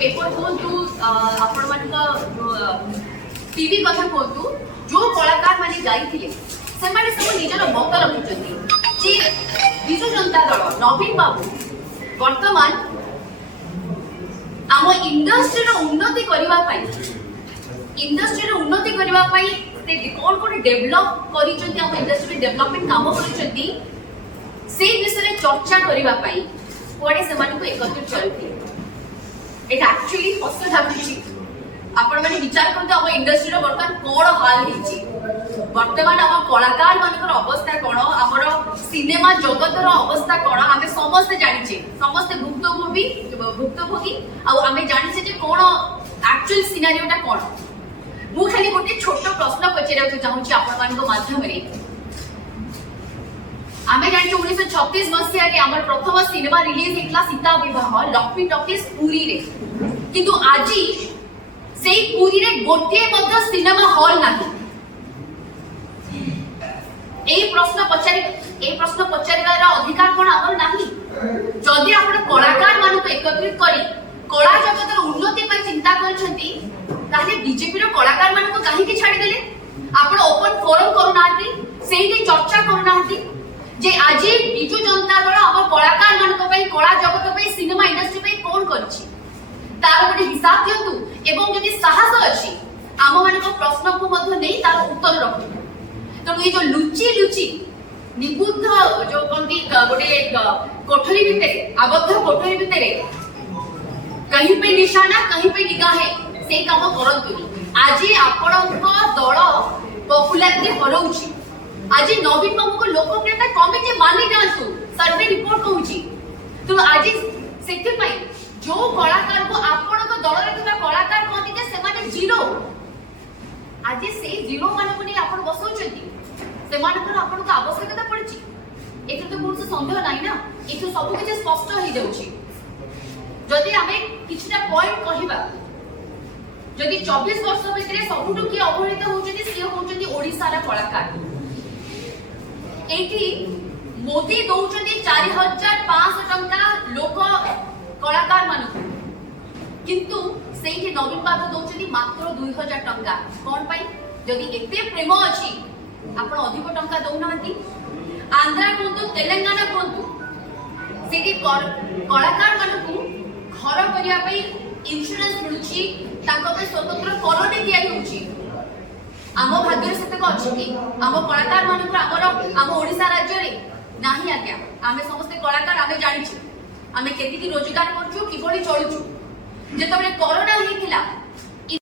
paper कहतु आपण मानका TV कथा कहतु जो कलाकार माने जाइथिले से माने सब निजर मत रखुचंती जे विजु जनता दल नवीन बाबू वर्तमान आम इंडस्ट्री रो उन्नति करबा पाई से कोन कोन डेवलप करिचंती आम इंडस्ट्री डेवलपमेंट काम करिचंती से विषय चर्चा करबा पाई कोडे से मानकु एकत्रित करथि एटा एक्चुअली हस लागुची आपण माने विचार करते आम इंडस्ट्री रो वर्तमान कोन हाल हिची वर्तमान आम कलाकार मानकर अवस्था कोन हमर सिनेमा जगत रो अवस्था कोन आमे समस्त जानिचे समस्त भुक्तभोगी आ आमे जानिचे जे कोन एक्चुअल सिनेरियोटा कोन मु खाली गोटे छोट प्रश्न पचारिया चाहूँ आपण मानक माध्यम रे आमे जानिचे 1936 मसिया रे हमर प्रथम सिनेमा रिलीज हेतला सीता विवाह लक्ष्मी टॉकीज पुरी रे किंतु आजी सेई पुरी रे गोटे मध्य सिनेमा हॉल नाही ए प्रश्न पचारिबार अधिकार कोन हमर नाही जदि आपण कलाकार मानक एकत्रित करी कला जगतर उन्नति पर चिंता करछंती ताले बीजेपी रो कलाकार मानक काहे के छाडी देले आपण ओपन फोरम करूनाती सेही चर्चा करूनाती जे आजी बिजु जनता दल हमर कलाकार मानक पई कला जगत पई सिनेमा इंडस्ट्री पई कोन करछि तार गोटे हिसाब दियंतु एवं जदि साहस अछि आम मानक प्रश्न को मध्य नै तार उत्तर रखु तो ये जो लुची निबुद्ध जो कोंती गोटे कोठरी भितरे आबद्ध कोठरी भितरे कहीं पे निशाना कहीं पे निगाहे से काम करंतु आज आपणको दल पॉपुलैरिटी हरौची आज नवीन बाबू को लोकप्रियता कमे जे मानि जांतु सर्वे रिपोर्ट कहूची तो आज सेति पई जो कलाकार को आपणको दल रे किबा कलाकार कहती जे सेमाने जीरो आज से जीरो माने को नै आपण बसौचंती सेमानकर आपणको आवश्यकता पड़ची एथि तो कोन संदेह नाही ना एथि सब किछ स्पष्ट हो जाउची जदि आमे किछटा पॉइंट कहिबा जदि 24 वर्ष भितरे सबुटु की अवहेलित होउचंती से होउचंती ओडिसा रा कलाकार एठी मोदी दउचंती 4500 टंका लोक कलाकार मानकु किंतु सेठी नवीन बाबू दउचंती मात्र 2000 टंका कोन पाई जदि एते प्रेम अछि आपण अधिक टंका दउनांती आंध्रा कोंतु तेलंगाना कोंतु सेठी कलाकार मानकु घर करिया पई इंश्योरेंस मिलुची ताको पे स्वतंत्र कॉलोनी दिया होउची आम भाग्य सेतक अछि कि आम कलाकार मानकु आम ओडिसा राज्य रे नाही आज्ञा आमे समस्त कलाकार आमे जानिछु आमे केति रोजगार करछु किबोली चलुछु जेतबे कोरोना